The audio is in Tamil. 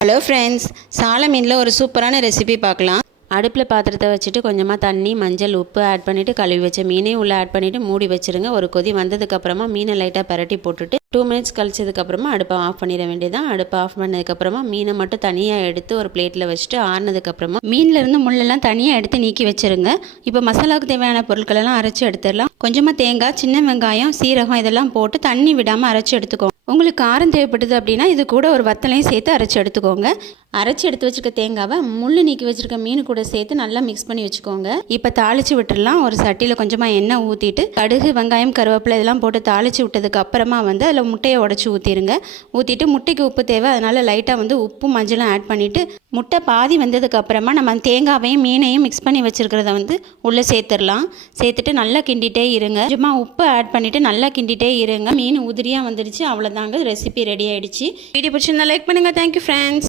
ஹலோ ஃப்ரெண்ட்ஸ், சால மீனில் ஒரு சூப்பரான ரெசிபி பார்க்கலாம். அடுப்பில் பாத்திரத்தை வச்சுட்டு கொஞ்சமாக தண்ணி, மஞ்சள், உப்பு ஆட் பண்ணிவிட்டு கழுவி வச்ச மீனையும் உள்ளே ஆட் பண்ணிவிட்டு மூடி வச்சுருங்க. ஒரு கொதி வந்ததுக்கப்புறமா மீனை லைட்டாக பரட்டி போட்டுட்டு 2 மினிட்ஸ் கழிச்சதுக்கப்புறமா அடுப்பை ஆஃப் பண்ணிட வேண்டியதான். அடுப்பை ஆஃப் பண்ணதுக்கப்புறமா மீனை மட்டும் தனியாக எடுத்து ஒரு பிளேட்டில் வச்சுட்டு ஆறுனதுக்கப்புறமா மீன்லேருந்து முள்ளெல்லாம் தனியாக எடுத்து நீக்கி வச்சுருங்க. இப்போ மசாலாவுக்கு தேவையான பொருட்களெல்லாம் அரைச்சி எடுத்துடலாம். கொஞ்சமாக தேங்காய், சின்ன வெங்காயம், சீரகம் இதெல்லாம் போட்டு தண்ணி விடாமல் அரைச்சி எடுத்துக்கோங்க. உங்களுக்கு காரம் தேவைப்படுது அப்படின்னா இது கூட ஒரு வத்தலையும் சேர்த்து அரைச்சி எடுத்துக்கோங்க. அரைச்சி எடுத்து வச்சுருக்க தேங்காவை முள்ளு நீக்கி வச்சுருக்க மீன் கூட சேர்த்து நல்லா மிக்ஸ் பண்ணி வச்சுக்கோங்க. இப்போ தாளித்து விட்டுடலாம். ஒரு சட்டியில் கொஞ்சமாக எண்ணெய் ஊற்றிட்டு கடுகு, வெங்காயம், கருவேப்பிலை இதெல்லாம் போட்டு தாளித்து விட்டதுக்கு அப்புறமா அதில் முட்டையை உடச்சி ஊற்றிடுங்க. ஊற்றிட்டு முட்டைக்கு உப்பு தேவை, அதனால் லைட்டாக உப்பும் மஞ்சளும் ஆட் பண்ணிவிட்டு முட்டை பாதி வந்ததுக்கு அப்புறமா நம்ம தேங்காவையும் மீனையும் மிக்ஸ் பண்ணி வச்சுருக்கிறத உள்ளே சேர்த்துடலாம். சேர்த்துட்டு நல்லா கிண்டிகிட்டே இருங்க. சும்மா உப்பு ஆட் பண்ணிவிட்டு நல்லா கிண்டிகிட்டே இருங்க. மீன் உதிரியாக வந்துடுச்சு. அவ்வளோதாங்க, ரெசிபி ரெடி ஆகிடுச்சு. வீடியோ பிடிச்சிருந்தா லைக் பண்ணுங்கள். Thank you friends.